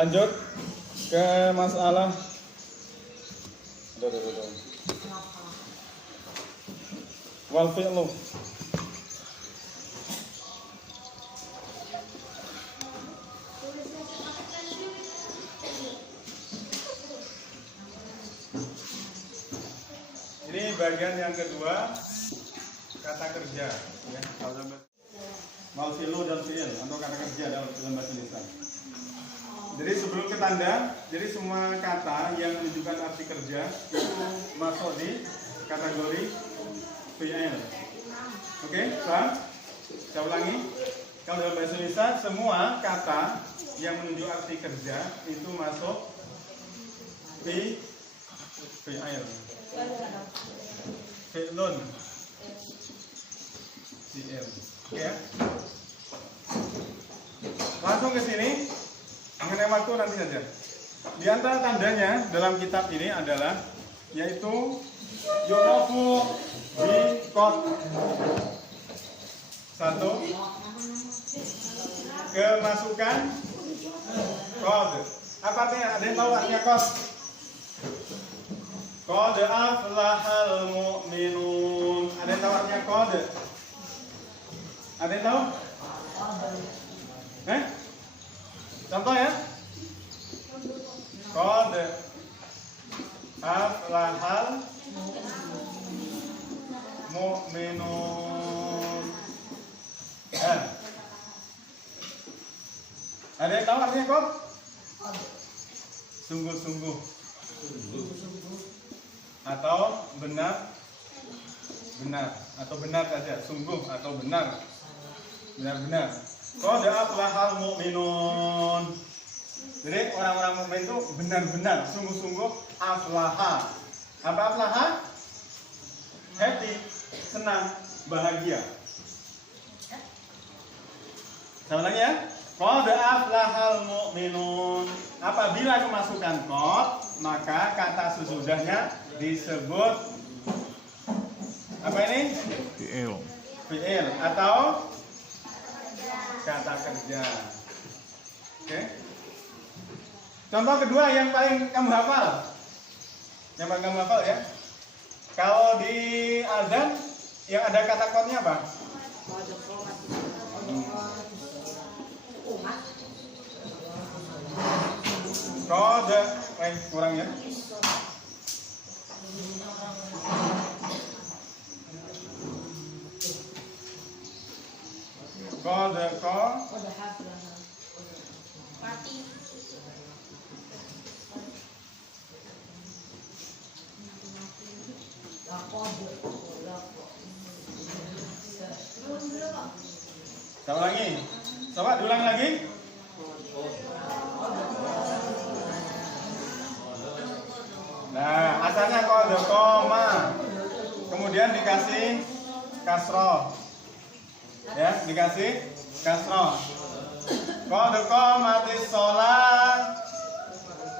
Lanjut ke masalah. Wal fi'lu. Ini bagian yang kedua, kata kerja ya. Wal fi'lu dan fi'il atau kata kerja dalam bahasa lisan. Jadi sebelum ke tanda, jadi semua kata yang menunjukkan arti kerja itu masuk di kategori fi'il. Oke, paham? Saya ulangi. Kalau dalam bahasa Indonesia semua kata yang menunjuk arti kerja itu masuk fi'il. Fi'lun. Fi'il. Oke ya? Langsung ke sini. Mengenai waktu nanti saja. Di antara tandanya dalam kitab ini adalah yaitu yu'rafu bi qad. Satu, kemasukan qad. Apa artinya? Ada yang tahu artinya qad? Qad aflahal mu'minun. Ada yang tahu artinya qad? Ada yang tahu? Contoh ya. Qad aflahal mu'minun. Ada yang tahu artinya qad? Sungguh-sungguh. Atau benar atau benar saja, sungguh atau benar. Benar-benar. Qad aflahal mu'minun. Jadi orang-orang mukmin itu benar-benar sungguh-sungguh aflaha. Apa aflaha? Happy, senang, bahagia. Saya ulangi ya. Qad aflahal mu'minun. Apabila kemasukan qad, maka kata sesudahnya disebut apa ini? Fi'il. Fi'il atau kata kerja. Oke. Contoh kedua yang paling kamu hafal. Yang paling kamu hafal ya. Kalau di azan yang ada kata qadnya apa? Qad, kurang ya. Qad Saya ulangi. Coba diulang lagi. Nah, asalnya qad qoma. Kemudian dikasih kasroh. Ya, dikasih kasroh. Qad qomatis sholat.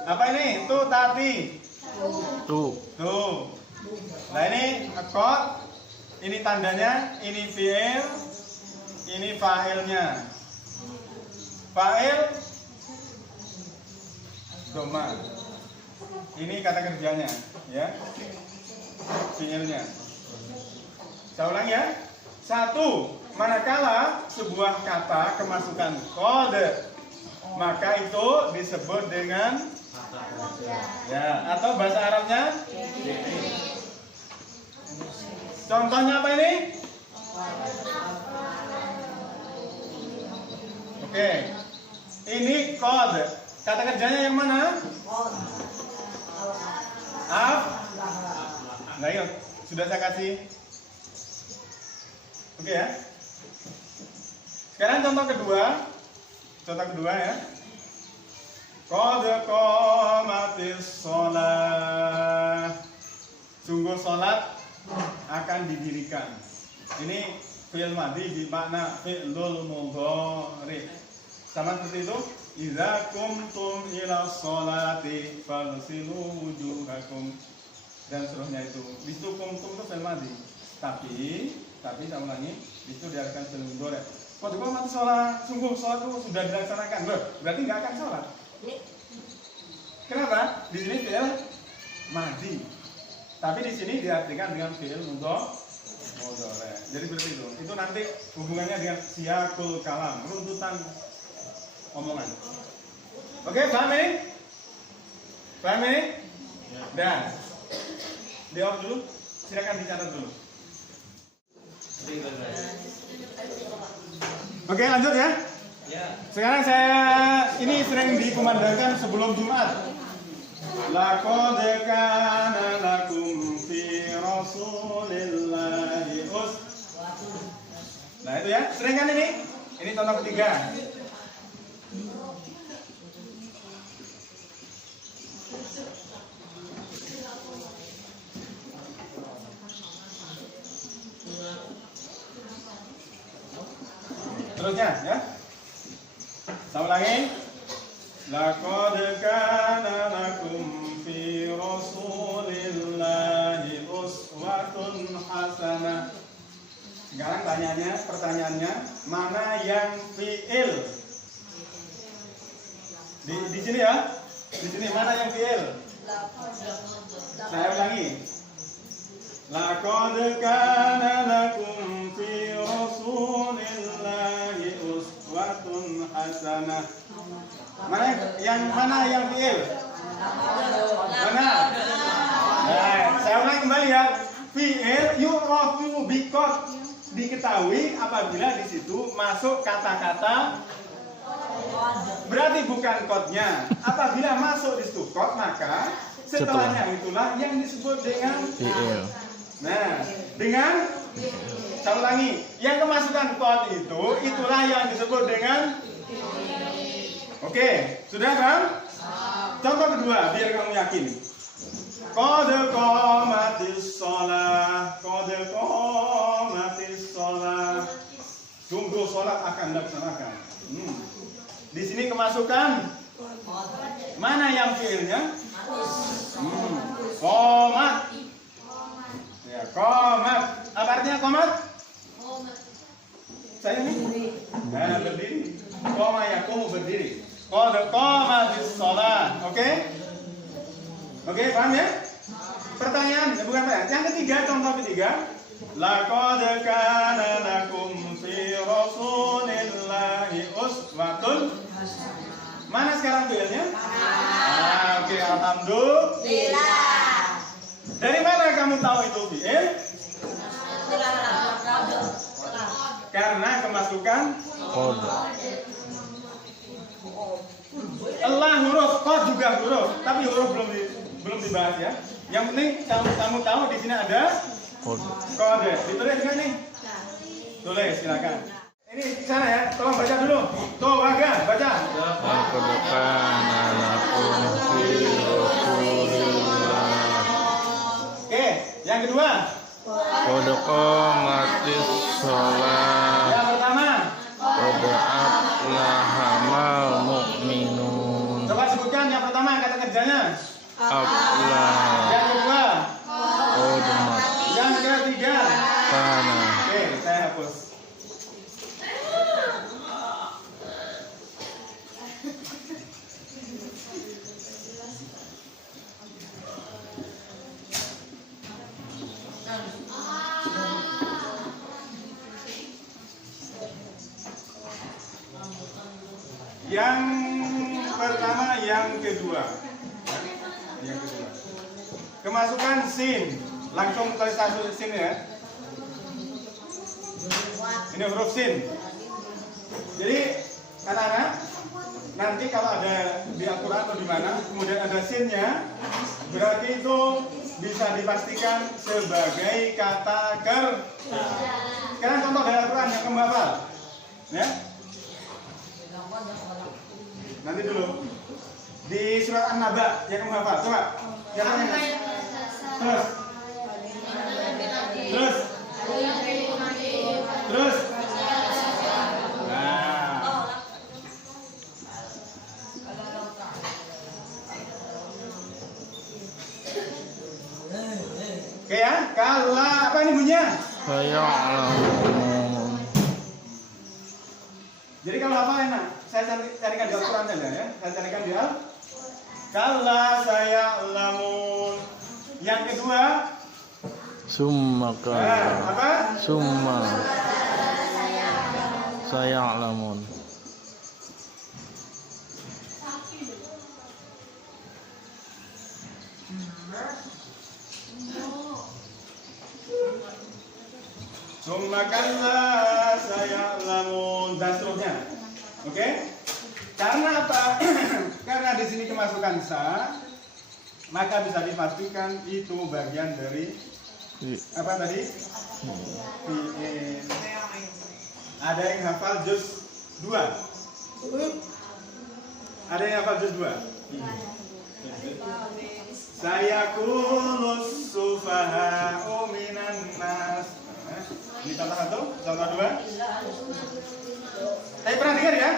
Apa ini? Tu tadi. Tuh. Nah ini qad. Ini tandanya, ini fi'il, ini fa'ilnya. Fa'il doma. Ini kata kerjanya, ya. Fi'ilnya. Saya ulang ya. Satu, manakala sebuah kata kemasukan qad, maka itu disebut dengan ya, atau bahasa Arabnya. Contohnya apa ini? Oke. Ini qad. Kata kerjanya yang mana? Nah, yuk. Sudah saya kasih. Oke ya. Sekarang contoh kedua. Contoh kedua ya. Qad qomatis sholat. Sungguh sholat akan didirikan. Ini fi'il madhi bermakna fi'lul mudhari. Sama seperti itu. Idza kumtum ila sholati faghsilu wujuhakum. Dan seterusnya itu. Di situ kumtum itu fi'il madhi. Tapi saya ulangi, itu diartikan fi'il mudhari. Qad qomatis sholat, sungguh sholat itu sudah dilaksanakan. Loh, berarti nggak akan sholat. Kenapa? Di sini fi'il madhi. Tapi di sini diartikan dengan fi'il mudhari. Jadi seperti itu. Itu nanti hubungannya dengan siyaqul kalam, runtutan omongan. Oke, paham ini? Paham ini? Dan di off dulu. Silakan dicatat dulu. Oke, lanjut ya. Sekarang ini sering dikumandangkan sebelum Jumat. Laqad kana lakum fi rasulillahi uswatun. Nah, itu ya, sering kan ini? Ini contoh ketiga. Terusnya ya. Saya ulangi. Laqad kana lakum fi rasulillahi uswatun hasanah. Sekarang pertanyaannya, mana yang fi'il? Di sini ya. Di sini mana yang fi'il? Saya ulangi. Laqad kana lakum fi rasulillahi uswatun hasanah. Mana yang fi'il? Mana? Nah, saya ulangi kembali ya. Fi'il yu'rafu biqad, diketahui apabila di situ masuk kata-kata, berarti bukan kodnya. Apabila masuk di situ kod, maka setelahnya itulah yang disebut dengan fi'il. Nah, dengan saya ulangi, yang kemasukan kod itulah yang disebut dengan. Oke, sudah kan? Contoh kedua, biar kamu yakin. Qad qamatis shalah, qad qamatis shalah. Sungguh sholat akan dilaksanakan. Di sini kemasukan mana yang fi'ilnya? Qamat. Ya, qamat. Apa artinya qamat? Saya ini? Nah, berdiri. Qama yaqumu berdiri. Qad qamatis shalah. Oke? Oke, paham ya? Pertanyaan, bukan pertanyaan. Yang ketiga, contoh ketiga. Laqad kana lakum fi rasulillahi uswatun. Mana sekarang fi'ilnya? Oke, alhamdulillah. Dari mana kamu tahu itu fi'il? Karena kemasukan Allah huruf, qad juga huruf, tapi huruf belum dibahas ya. Yang penting kamu tahu di sini ada kode. Ditulis nggak nih? Tulis, silakan. Ini sana ya, tolong baca dulu. Tuh, warga, baca. Oke, yang kedua. Qad qamatis shalah. Yang pertama. Qad aflahamal mu'minun. Coba sebutkan yang pertama kata kerjanya. Aflah. Yang kedua. Qadmat. Yang ketiga. Kana. Oke, saya hapus. Yang pertama, yang kedua. Yang kedua. Kemasukan sin. Langsung tulis satu sin ya. Ini huruf sin. Jadi anak-anak, nanti kalau ada di Al-Quran atau di mana, kemudian ada sinnya, berarti itu bisa dipastikan sebagai kata kerja. Sekarang contoh dari Al-Quran yang kamu hafal, ya. Nanti dulu di surat An-Naba yang kamu hafal, coba. Terus. Nah. Oke ya, kalau apa ini bunyinya? Faya'lamun. Jadi kalau apa enak? Saya carikan di Al-Quran saja ya. Saya carikan di Kalla saya'lamun. Yang kedua, Summa kalla. apa? Summa saya'lamun. Summa kalla saya'lamun dan seterusnya. Oke? Karena apa? Karena di sini kemasukan sa, maka bisa dipastikan itu bagian dari apa tadi? Fi'il. Ada yang hafal juz 2? Ada yang hafal juz 2? Sayakulus sufaha'u minan nas. Ini contoh satu, contoh dua. Tapi pernah dengar ya?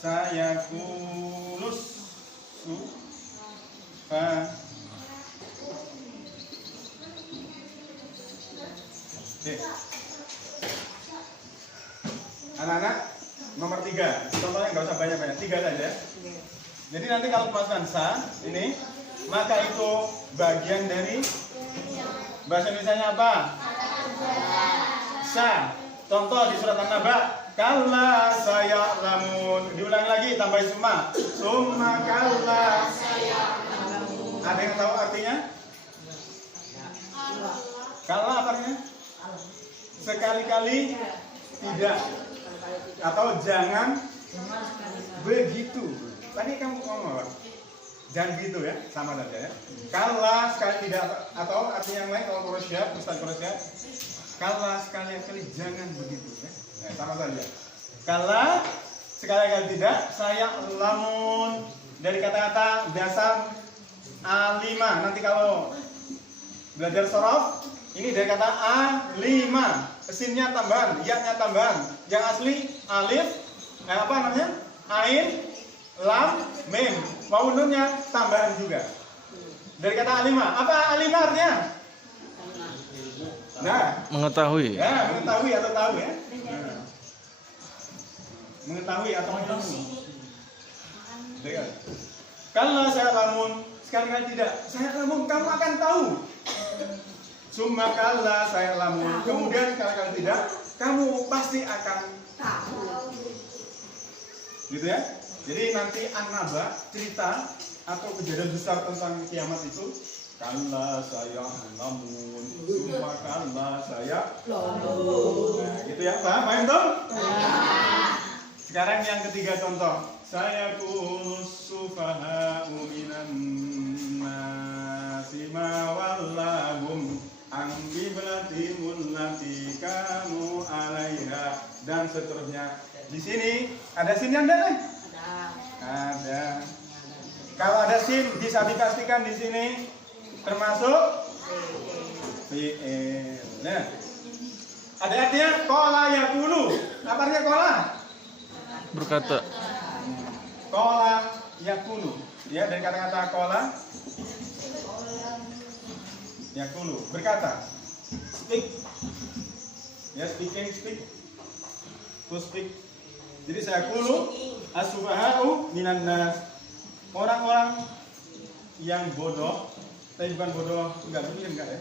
Sayakulus sufa. Anak-anak, nomor 3. Contohnya nggak usah banyak-banyak, 3 saja. Jadi nanti kalau kemasukan sa ini, maka itu bagian dari bahasa Indonesianya apa? Sa. Contoh di surat An-Naba, kalla saya'lamun. Diulangi lagi, tambahin summa. Summa kalla saya'lamun. Ada yang tahu artinya? Kalla apa artinya? Sekali-kali tidak, atau jangan begitu. Tadi kamu ngomong apa? Jangan gitu ya, sama saja ya. Kalla sekali tidak, atau artinya yang lain kalau Quraisy, Ustaz Quraisy, kalla sekali-kali jangan begitu ya. Sama saja. Kalla sekali-kali tidak, saya'lamun dari kata-kata dasar A5. Nanti kalau belajar sorof, ini dari kata A5. Sinnya tambahan, ya-nya tambahan. Yang asli alif, apa namanya? Ain, lam, mim. Wawu nunnya tambahan juga. Dari kata A5. Apa A5 artinya? Nah, Mengetahui. ya, mengetahui atau tahu ya. Nah. Mengetahui atau mengetahui. Dengar. Kalau saya lamun, sekali-kali tidak, saya lamun kamu akan tahu. Summa kalla saya lamun. Kemudian sekali-kali tidak, kamu pasti akan tahu. Gitu ya. Jadi nanti An-Naba cerita atau kejadian besar tentang kiamat itu, kalla saya lamun. Summa kalla saya lamun. Nah, gitu ya. Paham tuh? Sekarang yang ketiga contoh. Saya kulus sufaha'u minan nasi ma wallahum an qiblatihim allati kanu 'alaiha dan seterusnya. Di sini ada sin yang enggak? Ada. Kalau ada sin bisa dipastikan di sini termasuk fi'il. Nah, ada artinya qala yaqulu. Apa artinya qala? Berkata. Qala yaqulu. Ya, dari kata-kata qala yaqulu, berkata. Speak. Ya, speaking, speak. To speak. Jadi saya qulu as-sufaha'u minan nas. Orang-orang yang bodoh, tapi bukan bodoh enggak berpikir enggak ya.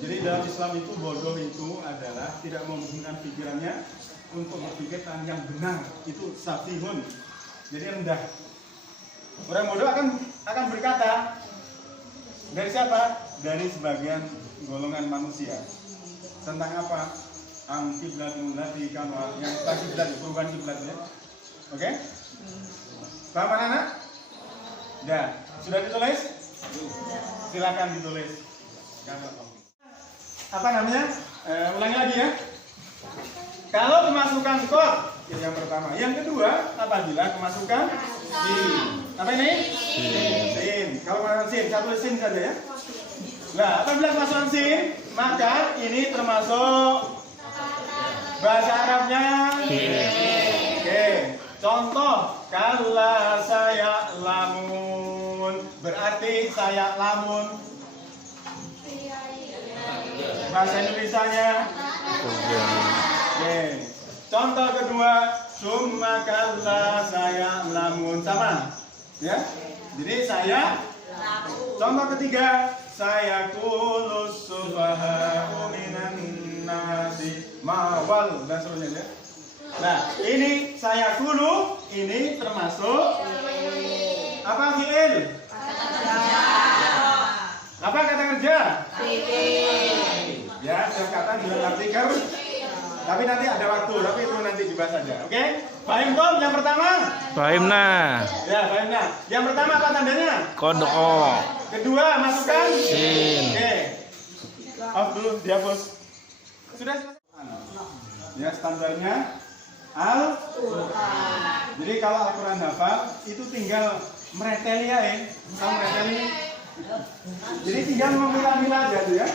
Jadi dalam Islam itu bodoh itu adalah tidak menggunakan pikirannya untuk berpikir tentang yang benar. Itu safihun. Jadi rendah. Orang bodoh akan berkata dari siapa? Dari sebagian golongan manusia. Tentang apa? Ang-qiblatul lati kanu yang kiblat, perubahan kiblat ya. Oke? Paham anak-anak? Ya, sudah ditulis? Silakan ditulis. Apa namanya? Ulangi lagi ya. Kalau kemasukan kod yang pertama, yang kedua apabila kemasukan sin. Apa ini? Sin. Kalau kemasukan sin, satu sin saja ya. Nah, apabila kemasukan sin, maka ini termasuk bahasa Arabnya. Oke. Contoh, kalla saya lamun, berarti saya lamun. Bahasa Indonesianya. Kerja. Oke. Contoh kedua, summa kalla saya lamun, sama. Ya. Jadi saya. Contoh ketiga, saya kulus subhanahu minan nasi mawal dan seterusnya. Ya. Nah, ini saya kulu, ini termasuk apa fi'il? Apa kata kerja? Ya, setiap kata juga artikel. Tapi nanti ada waktu, tapi itu nanti dibahas saja. Oke? Paham Tom? Yang pertama? Paham nah. Ya, paham nah. Yang pertama apa tandanya? Kodok. Kedua, masukkan Sin. Oke. Off dulu, dihapus. Sudah selesai. Ya, standarnya Al-Quran. Jadi kalau Al-Quran hafal, itu tinggal mereteli ya, tahu mereteli? Jadi tinggal memilah-milah aja tuh ya.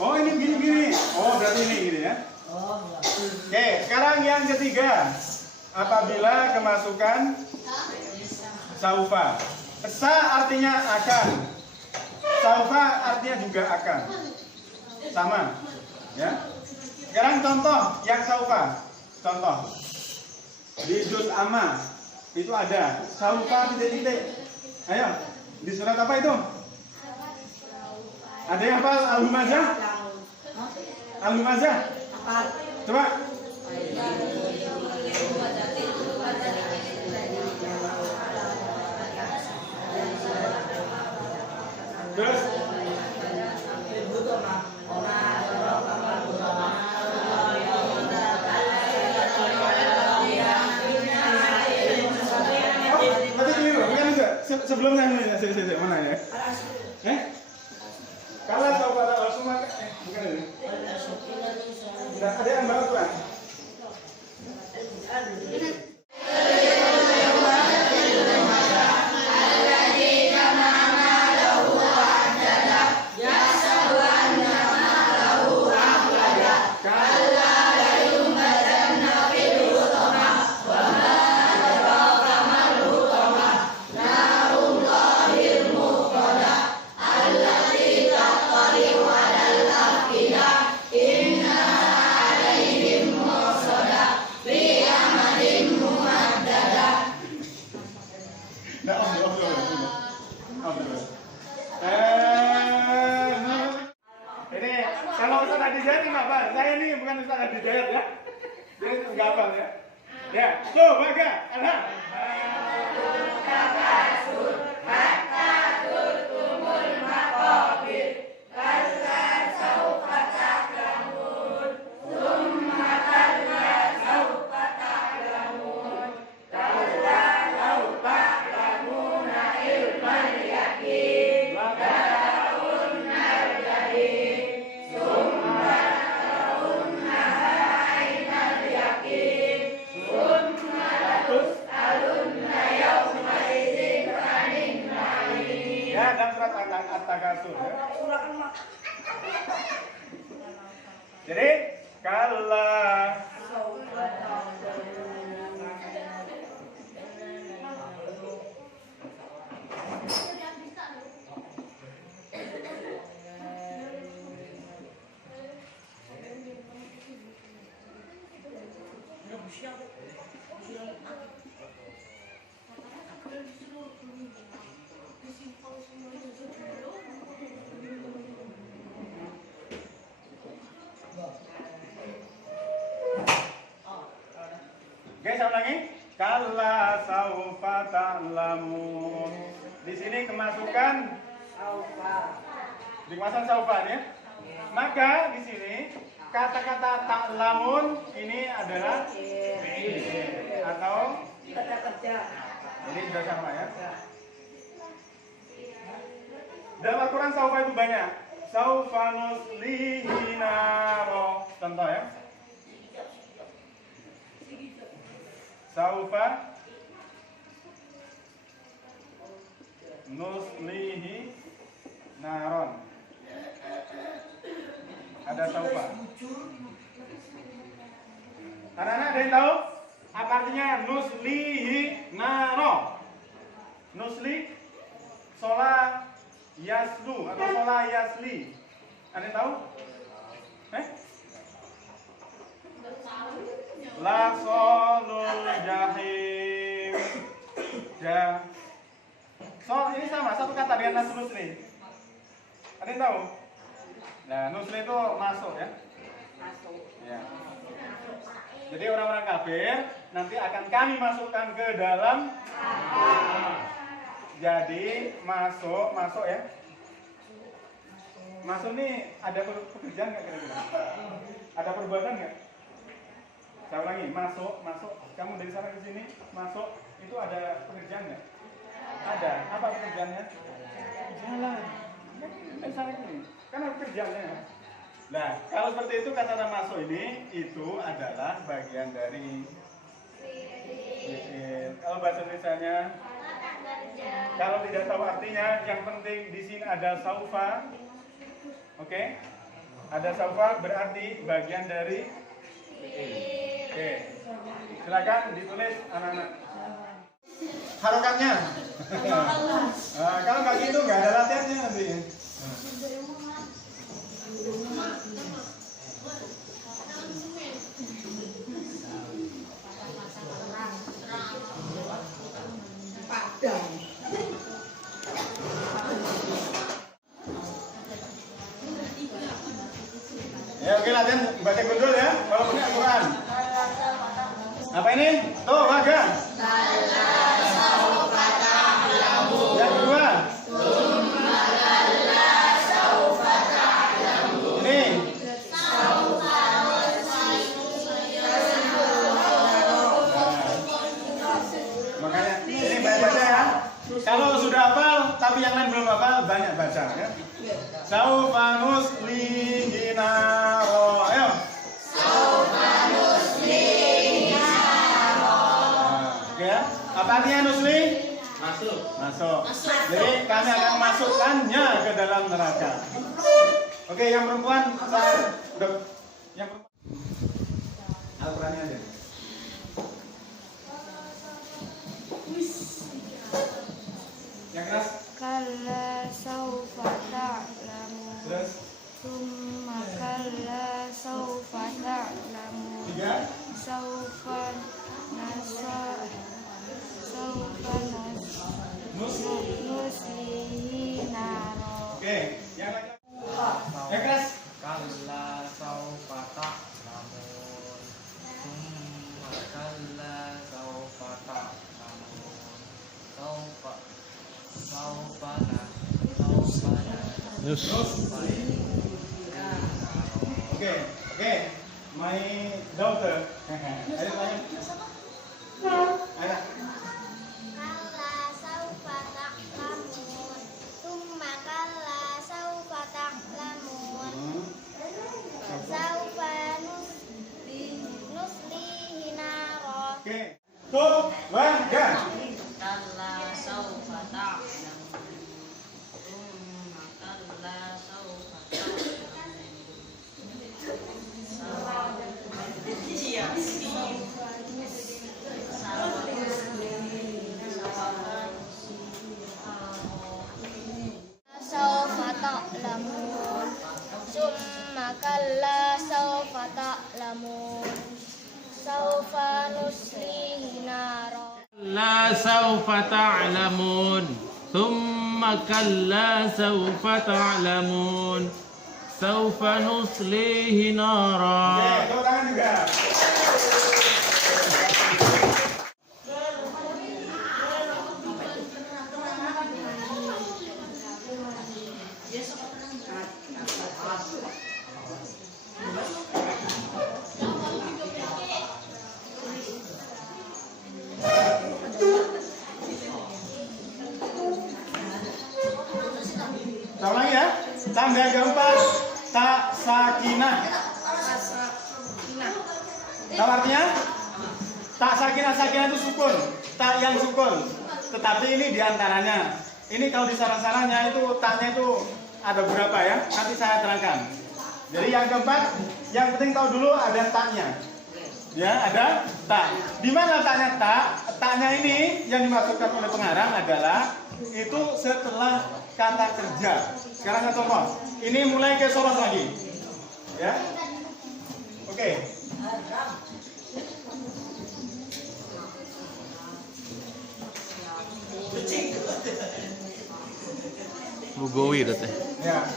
Oh ini gini-gini. Oh berarti ini gini ya. Oke, sekarang yang ketiga. Apabila kemasukan saufa. Sa artinya akan. Saufa artinya juga akan. Sama. Ya. Sekarang contoh yang saufa. Contoh. Di juz amma itu ada saufa titik-titik. Ayo, di surat apa itu? Ada yang hafal Al-Humazah? Al-Humazah? Coba. Terus. Sebelum saya mana ya? Kalau coba langsung bukan ini. Tidak ada yang baru kan? Ini kalau Ustaz Adijayat kenapa? Saya ini bukan Ustaz Adijayat ya. Jadi nggak hafal ya. Ya, tuh baga, ada. Ya, dan surat At-Takasur ya. Jadi, kalla Oke, saya ulangi. Kalla saufa ta'lamun. Di sini kemasukan saufa. Di kemasan saufa ya. Maka di sini kata-kata ta'lamun ini adalah fi'il atau kata kerja. Ini sudah sama ya. Dalam Al-Quran saufa itu banyak. Saufa nuslihi naro. Contoh ya. Saufa nuslihi naron. Ada saufa. Anak-anak ada yang tahu apa artinya nuslihi naro? Nusli sola yaslu atau sola yasli. Ada yang tahu? La solul jahim. Ja. Sol ini sama satu kata dengan nusli. Ada yang tahu? Nah, nusli itu masuk ya. Masuk. Ya. Jadi orang-orang kafir nanti akan kami masukkan ke dalam. Jadi masuk ya. Masuk nih ada pekerjaan nggak kira-kira? Ada perbuatan nggak? Saya ulangi, masuk. Kamu dari sana ke sini, masuk. Itu ada pekerjaan nggak? Ada. Apa pekerjaannya? Jalan. Dari sana ke sini. Kan ada pekerjaannya. Nah, kalau seperti itu kata masuk ini itu adalah bagian dari fi'il. Kalau bahasa Indonesianya, kalau tidak tahu artinya, yang penting di sini ada saufa. Oke? Ada saufa berarti bagian dari fi'il. Oke. Silakan ditulis anak-anak. Harokatnya. Nah, kalau nggak gitu nggak ada latihannya nanti. Ya oke, latihan baca gundul ya, kalau punya Al-Quran. Apa ini? Tuh, baca. Yang kedua. Ini. Makanya ini banyak baca ya. Kalau sudah hafal, tapi yang lain belum hafal, banyak baca ya. Saufa nuslihi naro. Ayo. Saufa nuslihi naro. Oke ya. Apa artinya nusli? Masuk. Jadi kami akan masukkannya ke dalam neraka. Oke, yang perempuan saya yang perempuan Al-Qur'annya aja. Yang keras. Kalla saufa ta'lamun. Terus. Tsumma kalla saufa ta'lamun. Tiga. Saufa nuslihi naro. Oke, yang lagi. Yang keras. Kalla saufa ta'lamun. Tsumma kalla saufa ta'lamun. Saufa Nus. Oke. My daughter. Ayo tanya. Ayo. Kalla saufa ta'lamun. Tsumma kalla saufa ta'lamun. Saufa nuslihi naro. Oke. Tuh, warga. Kalla saufa ta'lamun. Tsumma kalla saufa ta'lamun. Saufa ta'lamun. Tsumma kalla saufa ta'lamun. Saufa nuslihi naro. لا سوف تعلمون ثم كلا سوف تعلمون سوف نصليه نارا. Oke, tepuk tangan juga. Sama lagi ya. Tanda keempat, tak sakinah. Tahu artinya? Tak sakinah itu sukun, tak yang sukun. Tetapi ini diantaranya. Ini kalau di saran-sarannya itu taknya itu ada berapa ya? Nanti saya terangkan. Jadi yang keempat, yang penting tahu dulu ada taknya. Ya, ada tak. Di mana taknya tak? Taknya ini yang dimaksudkan oleh pengarang adalah itu setelah kata kerja. Sekarang saya contoh. Ini mulai ke soros lagi. Ya. Oke. Bugowi itu teh. Ya.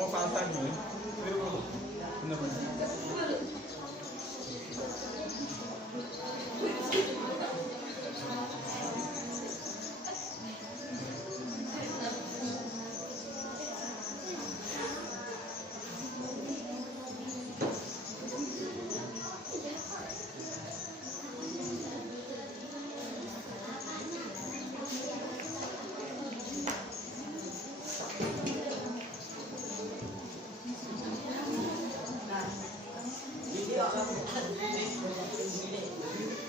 Oh, pantai dulu. Bener-bener.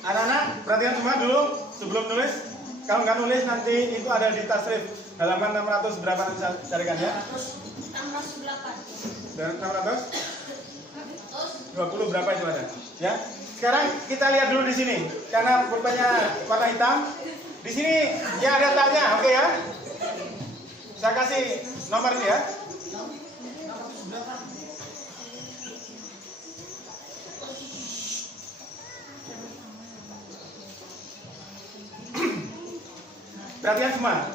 Anak-anak, perhatikan semua dulu sebelum nulis. Kalau nggak nulis nanti itu ada di tasrif halaman 600 berapa nanti saya carikan ya? 608. Dan 600? 20 berapa itu ada? Ya. Sekarang kita lihat dulu di sini karena pulpennya warna hitam. Di sini ya ada taknya, oke ya? Saya kasih nomor ini ya. Perhatikan semua.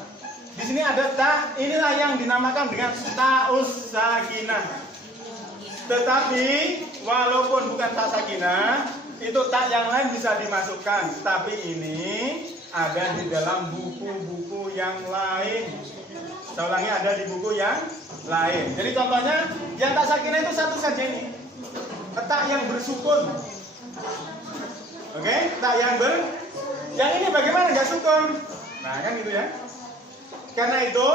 Di sini ada ta, inilah yang dinamakan dengan ta'us sakinah. Tetapi walaupun bukan ta sakinah, itu ta yang lain bisa dimasukkan. Tapi ini ada di dalam buku-buku yang lain. Saya ulangi, ada di buku yang lain. Jadi contohnya yang ta sakinah itu satu saja ini. Ta yang bersukun. Oke, ta yang ini bagaimana nggak sukun? Nah kan gitu ya. Karena itu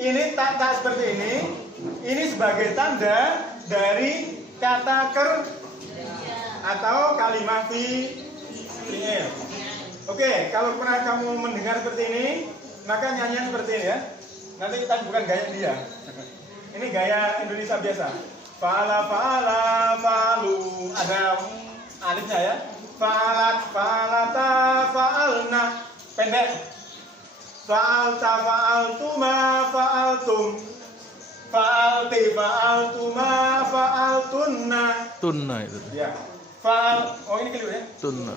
ini tak seperti ini sebagai tanda dari kata atau kalimat fi'il. Oke, kalau pernah kamu mendengar seperti ini, maka nyanyian seperti ini ya. Nanti kita bukan gaya dia. Ini gaya Indonesia biasa. Fa'ala fa'alu, ada alifnya ya. Fa'alat fa'alata fa'alna, pendek. Fa'alta fa'altuma fa'altum, fa'alti fa'altuma fa'altunna. Tunna itu. Ya. Fa'al, oh ini keliru ya. Tunna.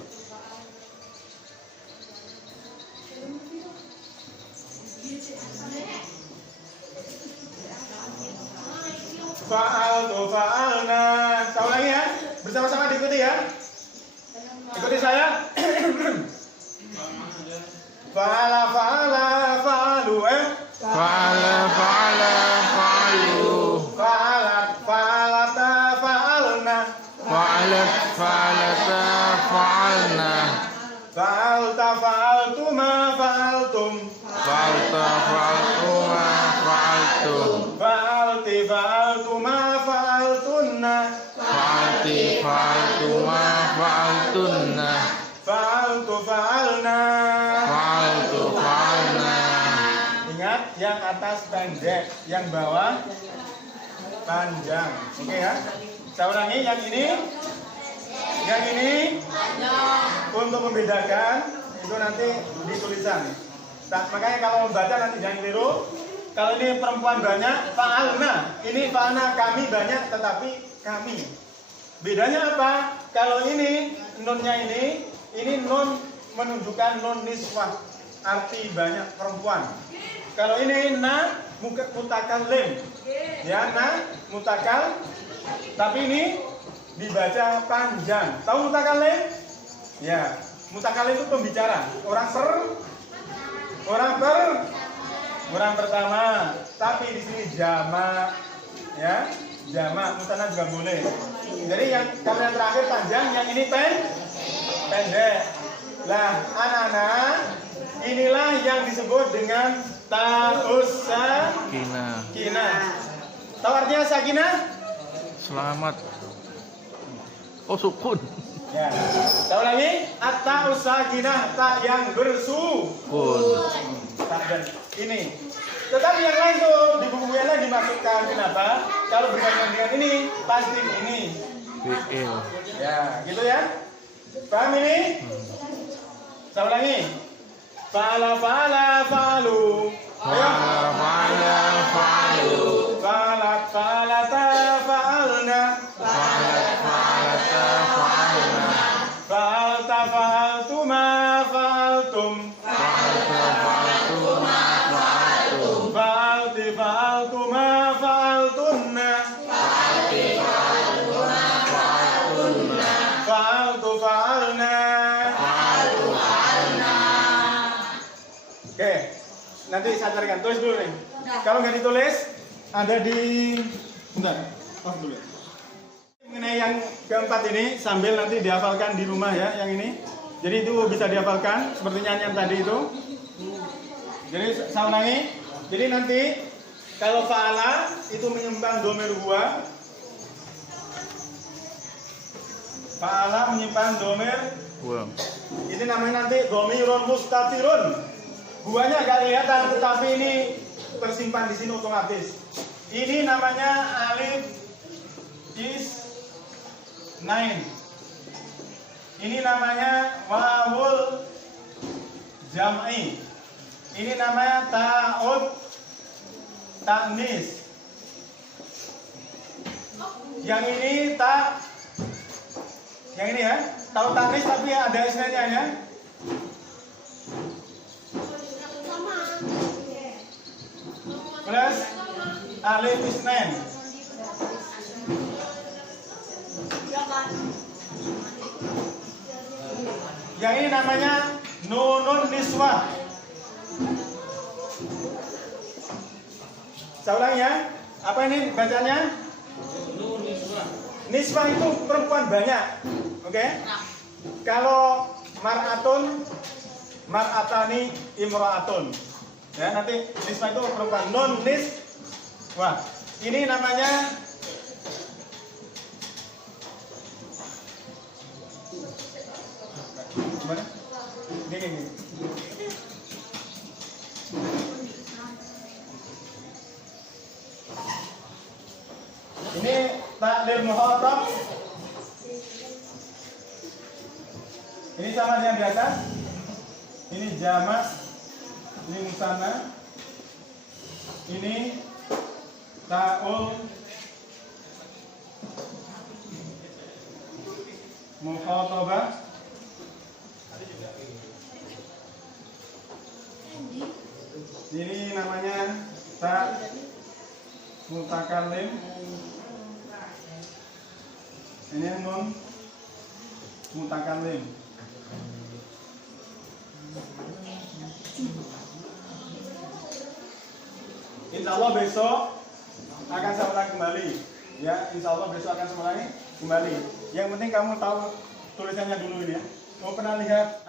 Fa'altu fa'alna. Tahu lagi ya? Bersama-sama diikuti ya. Ikuti saya. Fa'ala fa'ala fa'alu Fa'ala fa'ala fa'alu. Fa'alat fa'alata fa'alna. Fa'alat fa'alata fa'alna. Fa'alta fa'altuma fa'altum. Fa'alta fa'altuma fa'altum. Fa'alti fa'altuma fa'altunna. Fa'alti fa'altuma fa'altunna. Fa'altu fa'alna. Fa'altu fa'alna. Ingat, yang atas pendek, yang bawah panjang. Oke ya. Saya ulangi, yang ini untuk membedakan itu nanti di tulisan. Makanya kalau membaca nanti jangan keliru. Kalau ini perempuan banyak, fa'alna. Ini fa'alna, kami banyak tetapi kami. Bedanya apa? Kalau ini nunnya ini nun menunjukkan nun niswah, arti banyak perempuan. Kalau ini na mutakallim, ya na mutakal, tapi ini dibaca panjang. Tahu mutakallim? Ya, mutakallim itu pembicara, orang pertama. Tapi di sini jamak, ya jamak, musanna juga boleh. Jadi yang kalau yang terakhir panjang, yang ini pendek. Lah, anak-anak, inilah yang disebut dengan ta'us sakinah. Tahu artinya sakinah? Selamat. Oh, sukun. Ya. Tahu lagi? At-ta'us sakinah, tak yang bersukun. Tak dan ini. Tetapi yang lain tuh di buku yang lain dimasukkan. Kenapa? Kalau berkaitan dengan ini pasti ini. Fi'il. Ya, gitu ya. Paham ini? Saya ulangi. Fa'ala fa'alu. Ayo. Fa'ala fa'alu. Fa'alat fa'alata fa'alna. Fa'alata fa'alna. Fa'alta fa'altuma fa'altum. Fa'alta fa'altuma fa'altum. Fa'alti fa'altuma fa'altunna. Fa'alti fa'altuma fa'altunna. Fa'altu fa'alna. Fa'altu fa'alna. Oke, nanti saya carikan. Tulis dulu nih. Kalau nggak ditulis, ada di... Bentar, off dulu. Mengenai yang keempat ini, sambil nanti dihafalkan di rumah ya, yang ini. Jadi itu bisa dihafalkan, seperti nyanyian tadi itu. Jadi saya ulangi. Jadi nanti, kalau fa'ala, itu menyimpan domir huwa. Fa'ala menyimpan domir. Wow. Ini namanya nanti domirun mustatirun. Huwanya agak kelihatan, tetapi ini tersimpan di sini otomatis. Ini namanya alif isnain. Ini namanya wawul jam'i. Ini namanya ta'ud ta'nis. Yang ini yang ini ya, ta'ud ta'nis tapi ada isnanya ya. Plus alif isnain. Yang ini namanya nunun niswah. Saya ulang ya. Apa ini bacanya? Niswah itu perempuan banyak. Oke? Kalau mar'atun, mar'atani, imra'atun. Ya, nanti niswah itu perempuan. Nun niswah. Ini namanya gimana? Gini. Ini takdir muhatab. Ini sama dengan di atas. Ini jamak. Ini musanna. Ini ta'ul mukhatabah. Ini namanya ta mutakallim. Ini nun mutakallim. Insya Allah besok akan saya ulang kembali. Ya, insya Allah besok akan saya ulangi kembali. Yang penting kamu tahu tulisannya dulu ini ya. Mau pernah lihat?